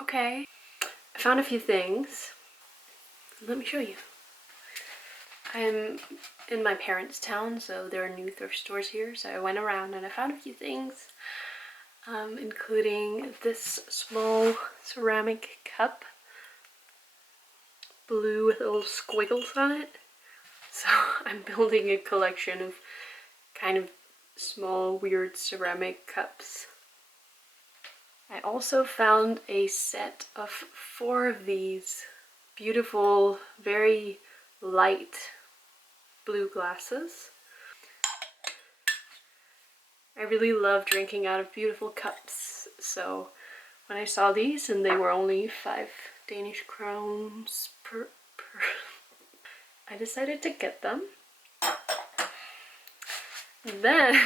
Okay, I found a few things. Let me show you. I'm in my parents' town, so there are new thrift stores here, so I went around and I found a few things, including this small ceramic cup, blue with little squiggles on it. So I'm building a collection of kind of small, weird ceramic cups. I also found a set of 4 of these beautiful, very light blue glasses. I really love drinking out of beautiful cups, so when I saw these and they were only 5 Danish crowns per I decided to get them. Then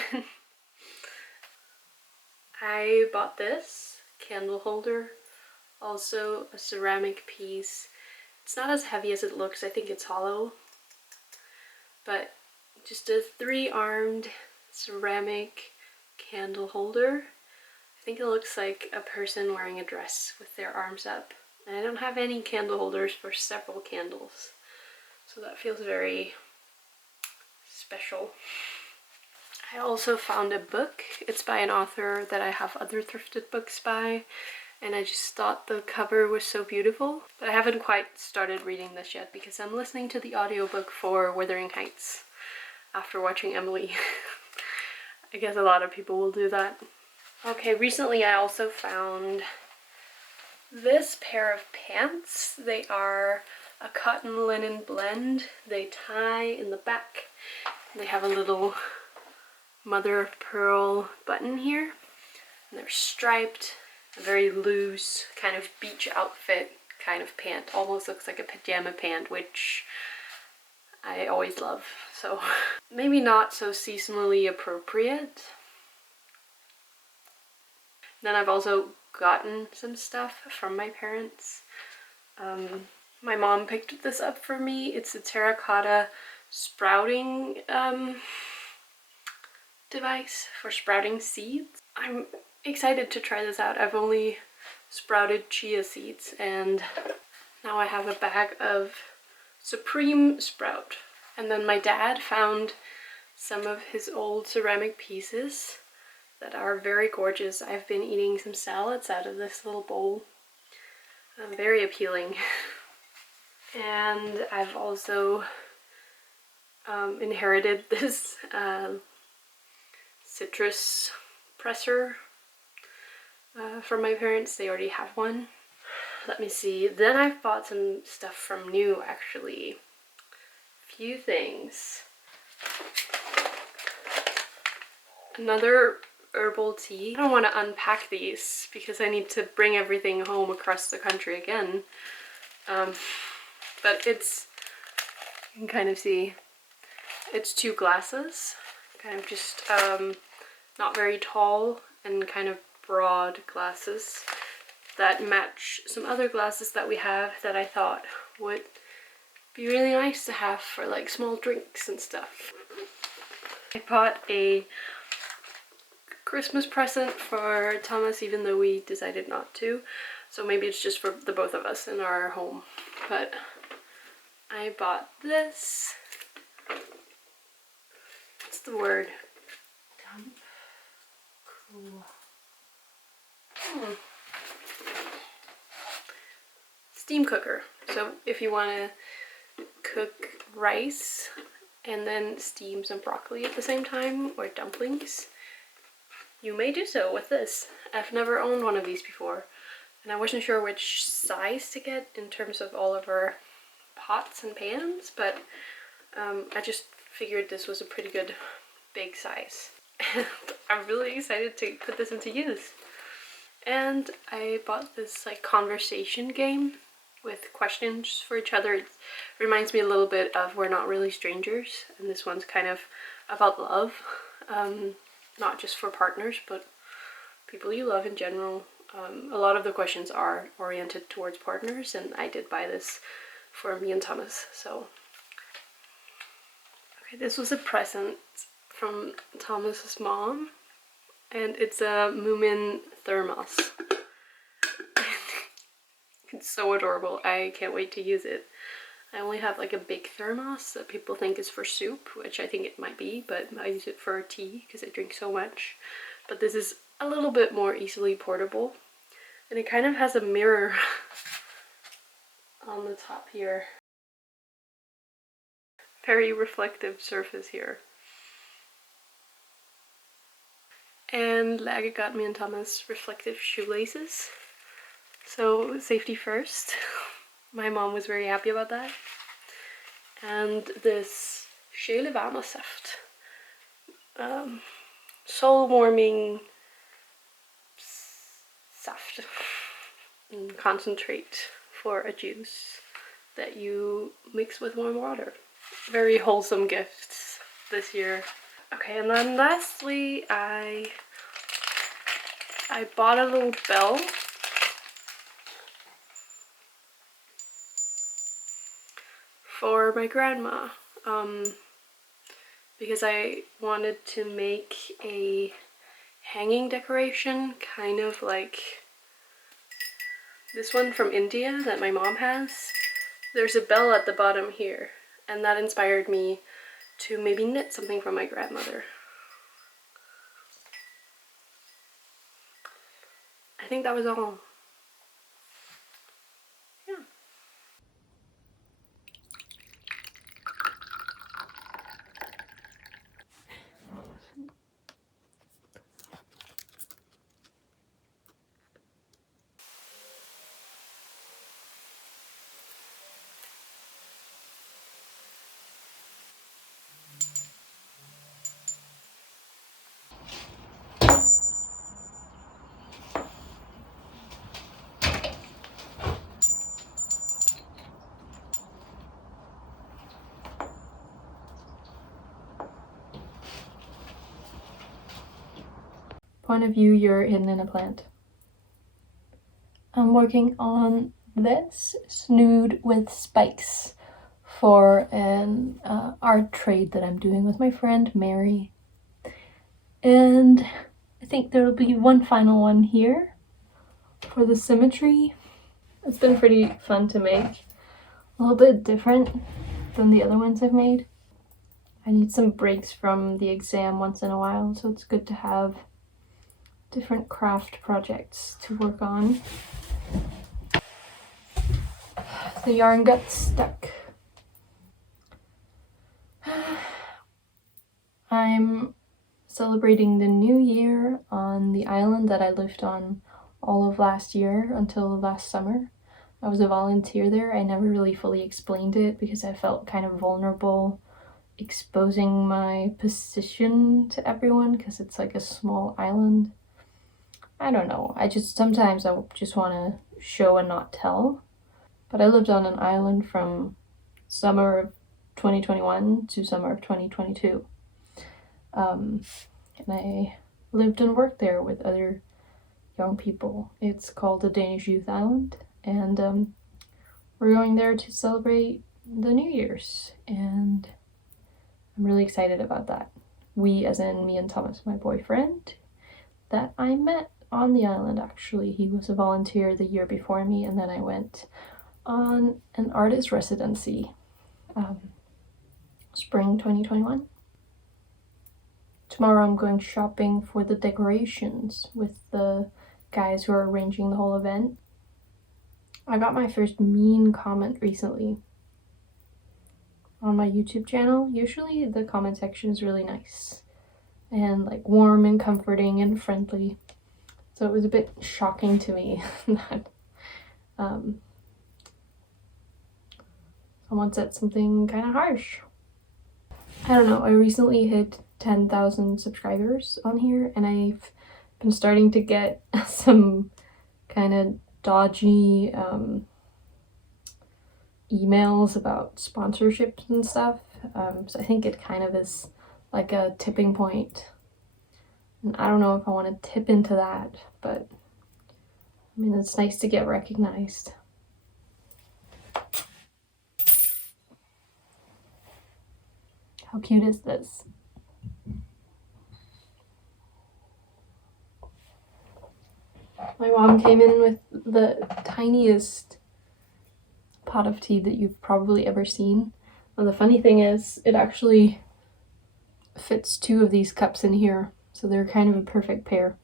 I bought this candle holder, also a ceramic piece. It's not as heavy as it looks, I think it's hollow, but just a 3-armed ceramic candle holder. I think it looks like a person wearing a dress with their arms up. And I don't have any candle holders for several candles, so that feels very special. I also found a book. It's by an author that I have other thrifted books by, and I just thought the cover was so beautiful. But I haven't quite started reading this yet because I'm listening to the audiobook for Wuthering Heights after watching Emily. I guess a lot of people will do that. Okay, recently I also found this pair of pants. They are a cotton linen blend. They tie in the back. They have a little mother of pearl button here, and they're striped. A very loose kind of beach outfit kind of pant. Almost looks like a pajama pant, which I always love. So maybe not so seasonally appropriate. Then I've also gotten some stuff from my parents. My mom picked this up for me. It's a terracotta sprouting device for sprouting seeds. I'm excited to try this out. I've only sprouted chia seeds, and now I have a bag of supreme sprout. And then my dad found some of his old ceramic pieces that are very gorgeous. I've been eating some salads out of this little bowl. Very appealing. And I've also inherited this citrus presser from my parents. They already have one. Let me see. Then I've bought some stuff from new, actually. Few things. Another herbal tea. I don't want to unpack these because I need to bring everything home across the country again. But it's, you can kind of see, it's 2 glasses. Kind of just not very tall and kind of broad glasses that match some other glasses that we have that I thought would be really nice to have for like small drinks and stuff. I bought a Christmas present for Thomas, even though we decided not to, so maybe it's just for the both of us in our home. But I bought this. What's the word? Dump. Cool. Steam cooker. So if you want to cook rice and then steam some broccoli at the same time, or dumplings, you may do so with this. I've never owned one of these before, and I wasn't sure which size to get in terms of all of our pots and pans, but I just figured this was a pretty good big size. And I'm really excited to put this into use. And I bought this like conversation game with questions for each other. It reminds me a little bit of We're Not Really Strangers, and this one's kind of about love. Not just for partners, but people you love in general. A lot of the questions are oriented towards partners, and I did buy this for me and Thomas, so. Okay, this was a present from Thomas's mom. and it's a Moomin thermos. It's so adorable. I can't wait to use it. I only have like a big thermos that people think is for soup, which I think it might be, but I use it for tea because I drink so much. But this is a little bit more easily portable, and it kind of has a mirror on the top here. Very reflective surface here. And Lage got me and Thomas reflective shoelaces. So safety first. My mom was very happy about that. And this Scheelewarmersaft. Soul warming saft. Concentrate for a juice that you mix with warm water. Very wholesome gifts this year. Okay, and then lastly, I bought a little bell for my grandma, because I wanted to make a hanging decoration, kind of like this one from India that my mom has. There's a bell at the bottom here, and that inspired me to maybe knit something from my grandmother. I think that was all. Yeah. Point of view you're hidden in a plant. I'm working on this snood with spikes for an art trade that I'm doing with my friend Mary. And I think there'll be one final one here for the symmetry. It's been pretty fun to make. A little bit different than the other ones I've made. I need some breaks from the exam once in a while, so it's good to have different craft projects to work on. The yarn got stuck. I'm celebrating the new year on the island that I lived on all of last year until last summer. I was a volunteer there. I never really fully explained it because I felt kind of vulnerable exposing my position to everyone because it's like a small island. I don't know. Sometimes I just want to show and not tell. But I lived on an island from summer of 2021 to summer of 2022. And I lived and worked there with other young people. It's called the Danish Youth Island, and we're going there to celebrate the New Year's, and I'm really excited about that. We, as in me and Thomas, my boyfriend, that I met on the island actually. He was a volunteer the year before me, and then I went on an artist residency, spring 2021. Tomorrow I'm going shopping for the decorations with the guys who are arranging the whole event. I got my first mean comment recently on my YouTube channel. Usually the comment section is really nice and like warm and comforting and friendly. So it was a bit shocking to me that someone said something kind of harsh. I don't know, I recently hit 10,000 subscribers on here, and I've been starting to get some kind of dodgy emails about sponsorships and stuff. So I think it kind of is like a tipping point. And I don't know if I want to tip into that, but I mean, it's nice to get recognized. How cute is this? My mom came in with the tiniest pot of tea that you've probably ever seen. And the funny thing is, it actually fits 2 of these cups in here, so they're kind of a perfect pair.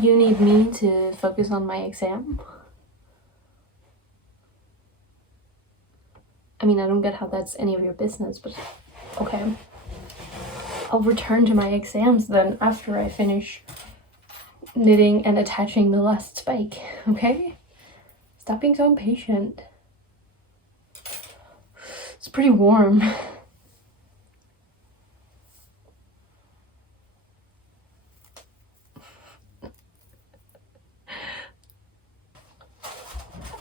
You need me to focus on my exam? I mean, I don't get how that's any of your business, but okay. I'll return to my exams then after I finish knitting and attaching the last spike, okay? Stop being so impatient. It's pretty warm.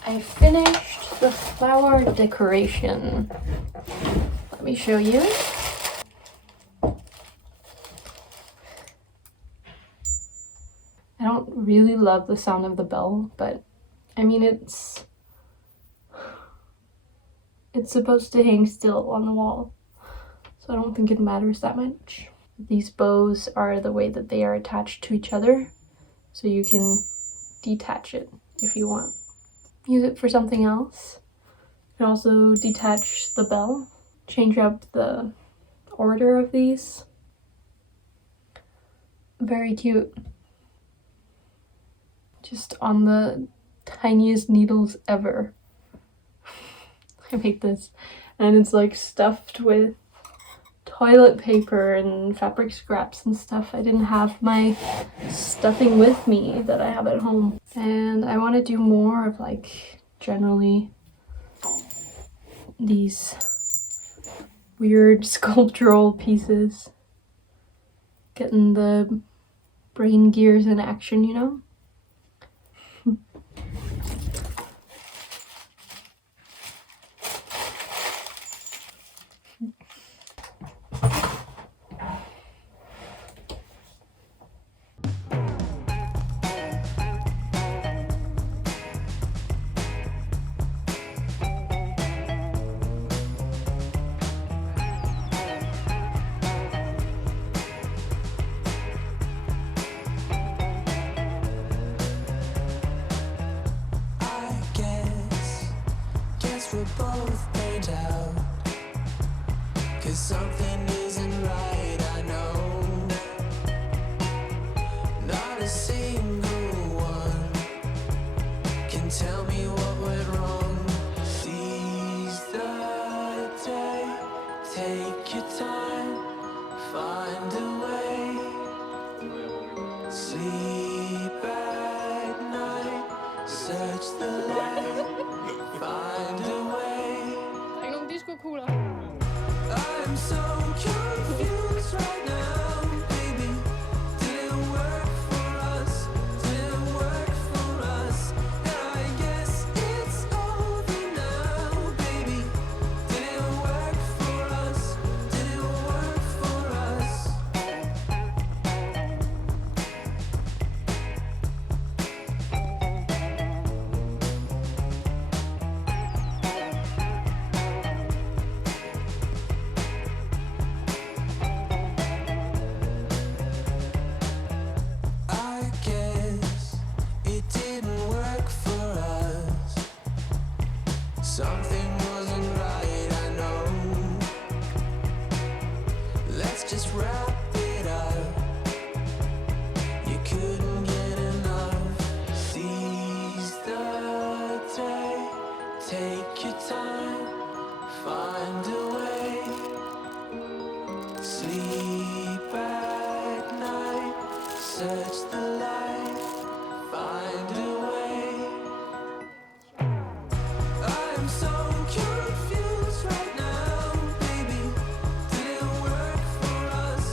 I finished the flower decoration. Let me show you. I don't really love the sound of the bell, but I mean, it's supposed to hang still on the wall, so I don't think it matters that much. These bows are the way that they are attached to each other, so you can detach it if you want. Use it for something else. You can also detach the bell, change up the order of these. Very cute. Just on the tiniest needles ever. I made this, and it's like stuffed with toilet paper and fabric scraps and stuff. I didn't have my stuffing with me that I have at home. And I want to do more of like generally these weird sculptural pieces. Getting the brain gears in action, you know? We're both burned out, 'cause something isn't right, I know. Not a single one can tell me what went wrong. Seize the day, take your time, find a way. Sleep at night, search the light, find a I'm so confused right now, baby. Didn't work for us, didn't work for us. And I guess it's over now, baby. Didn't work for us, didn't work for us. Something wasn't right, I know. Let's just wrap it up. You couldn't get enough. Seize the day, take your time, find a way. Sleep at night, search the light, find a way. I'm so confused right now, baby. Didn't work for us,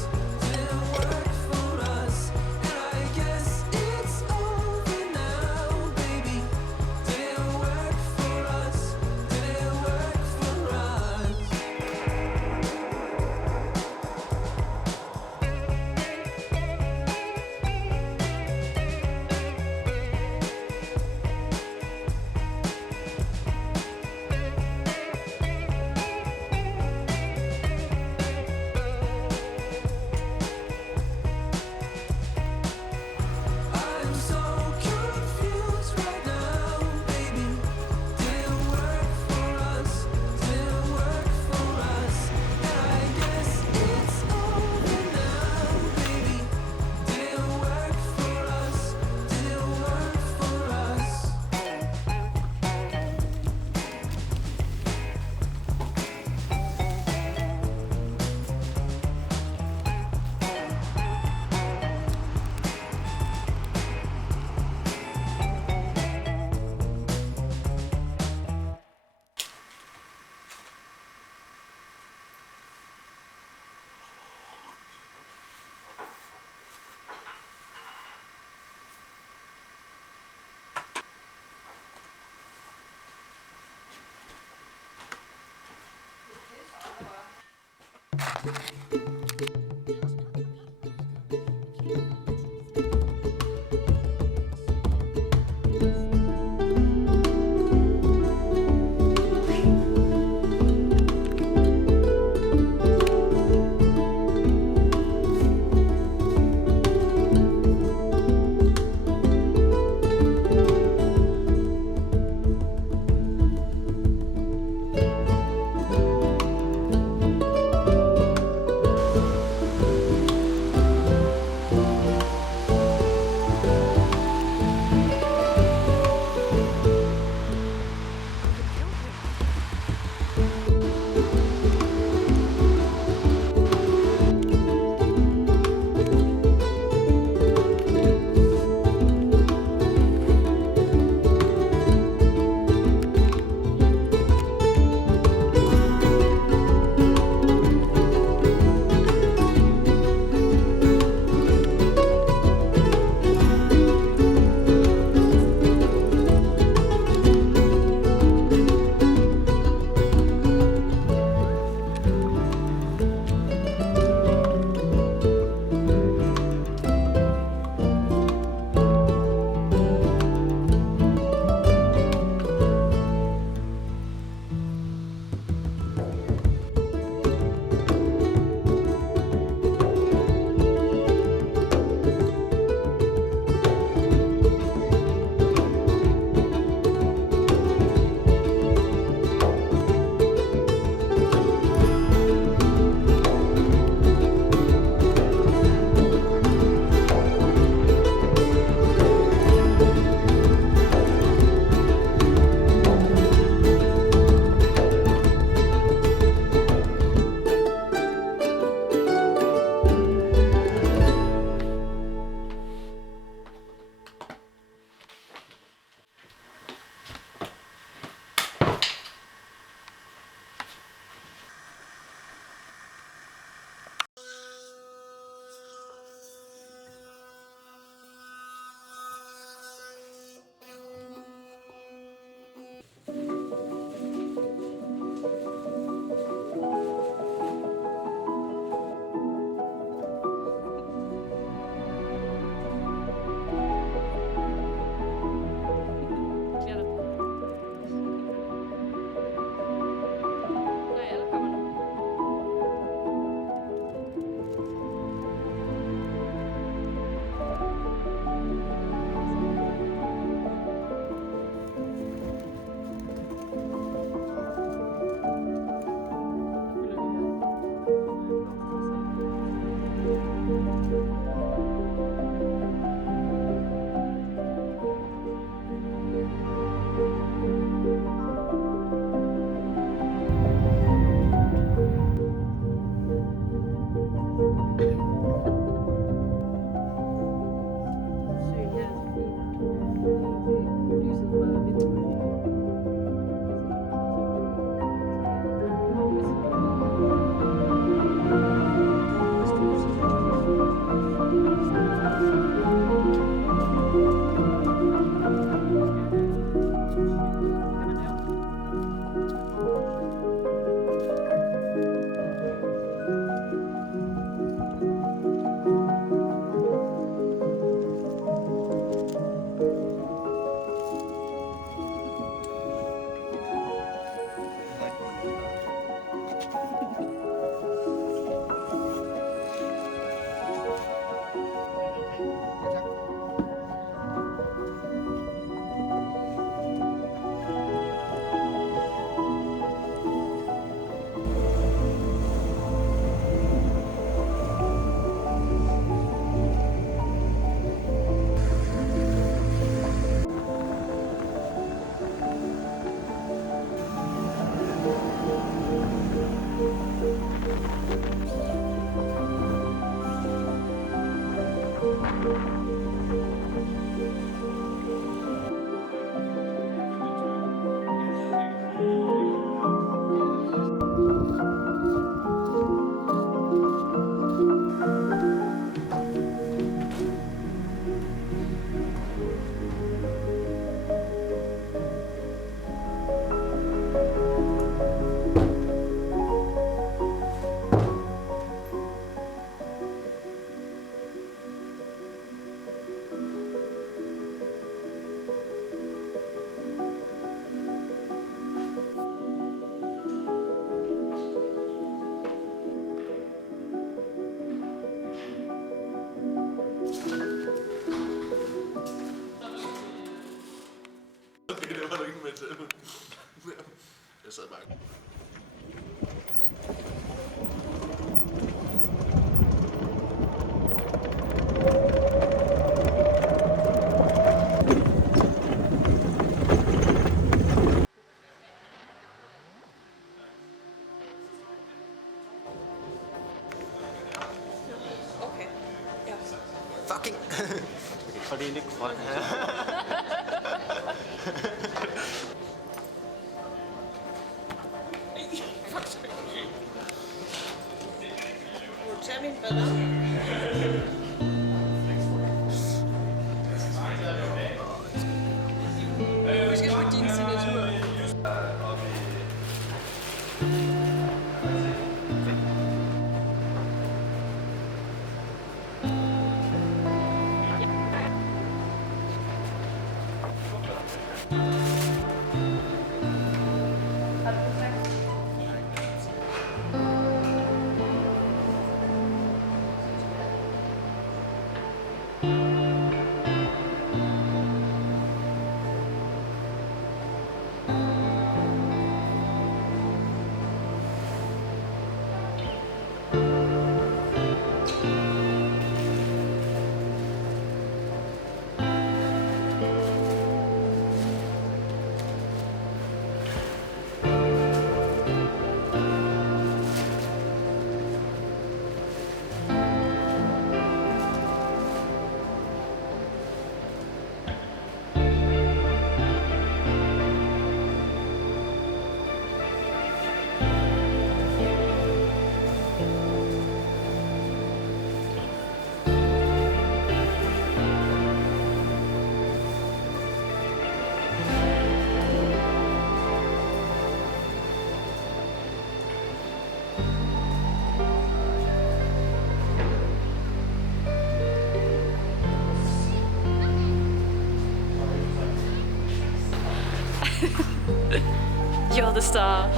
เขารีลิคอร์ดนะฮะ Jamin pala. Vi skal på din signatur. You're the star.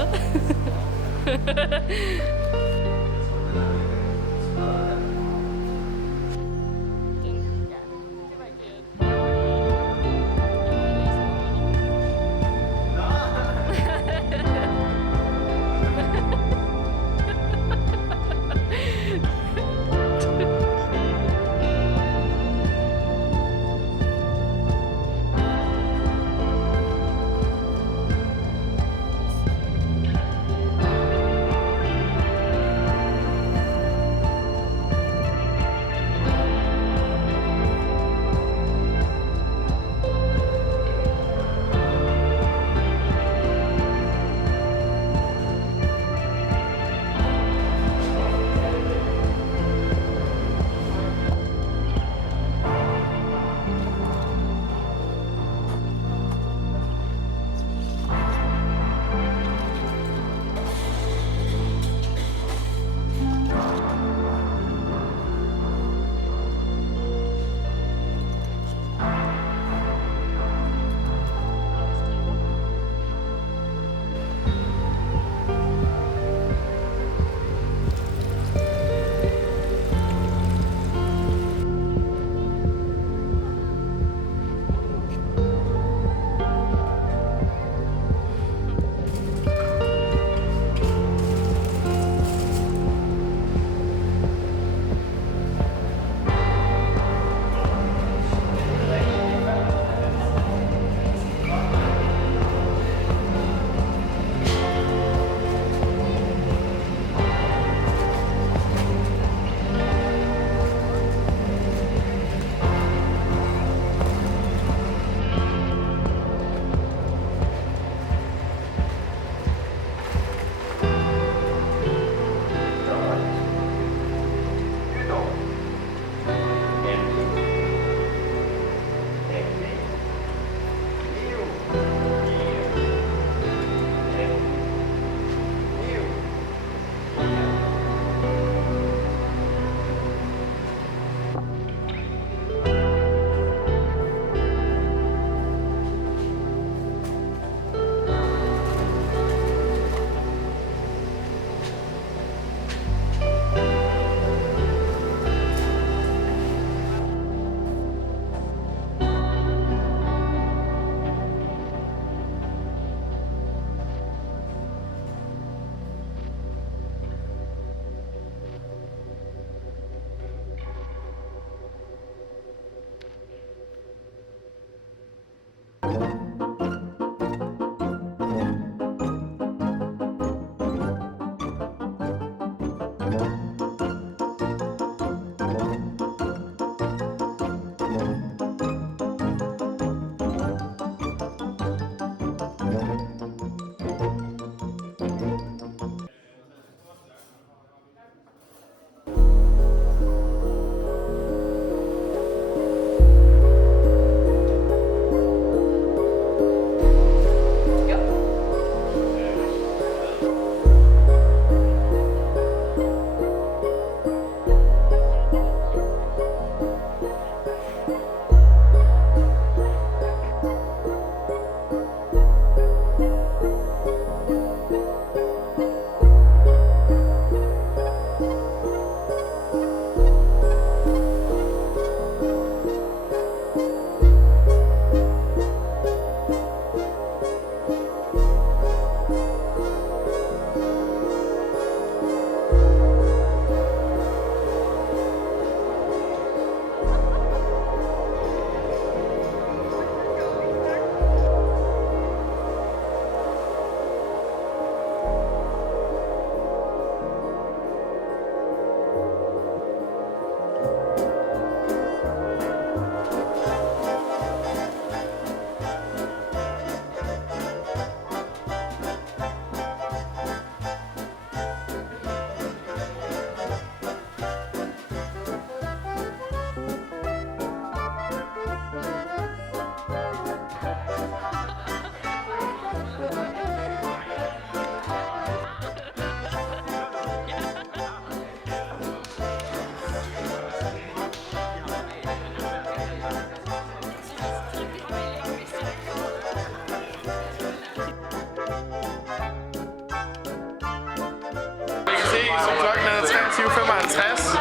2055.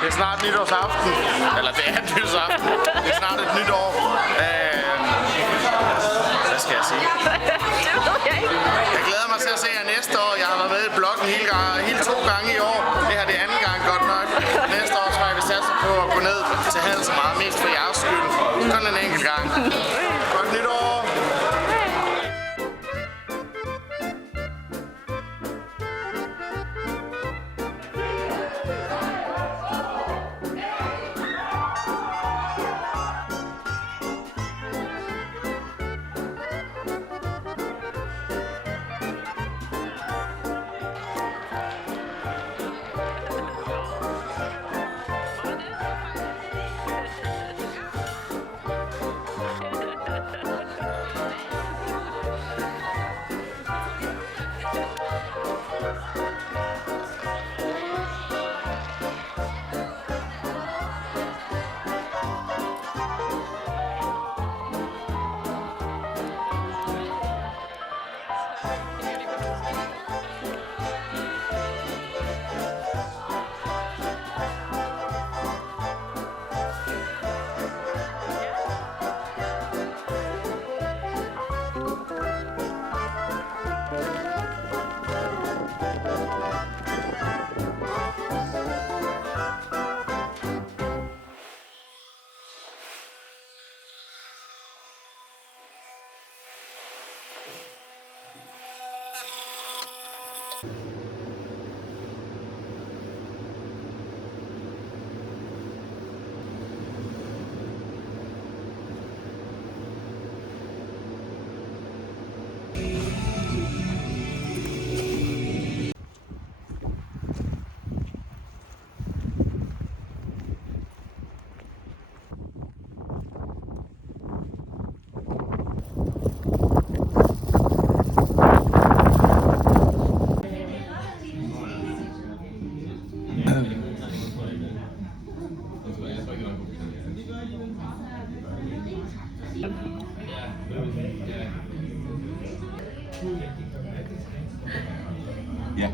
Det er snart nytårsaften. Eller det er nytårsaften. Det er snart et nyt år. Hvad skal jeg sige? Det ved jeg ikke. Jeg glæder mig til at se jer næste år. Jeg har været med i bloggen hele 2 gange i år. Det her det er anden gang godt nok. Næste år tror jeg, vi satser på at gå ned til halv så meget. Mest for jeres skyld. Kun en enkelt gang. Godt nytår! Ja.